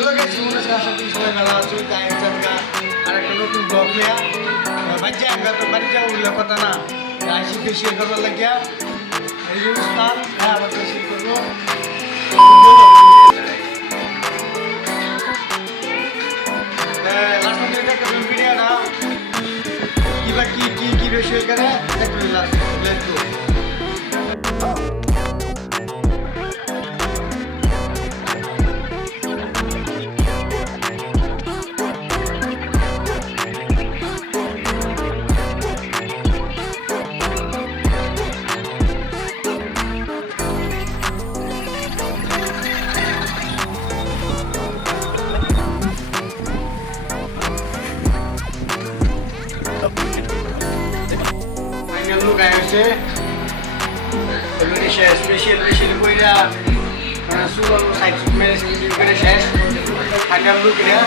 হলো গেছি মনে হচ্ছে আশা করি সবাই ভালো আছো তাই আর একটা নতুন ব্লগ নেয়া বাচ্চা আমরা তো বাড়ি যাওয়া উঠলে কথা না আসি বেশি করবার লাগিয়া এই যে উস্তাদ হ্যাঁ আবার বেশি করবো লাস্ট মধ্যে একটা ভিডিওটা কিবা কি কি কি বেশি করে দেখবেন last let's go look ayose ini saya spesial punya sudah saya cuma sedikit saya hanya look ya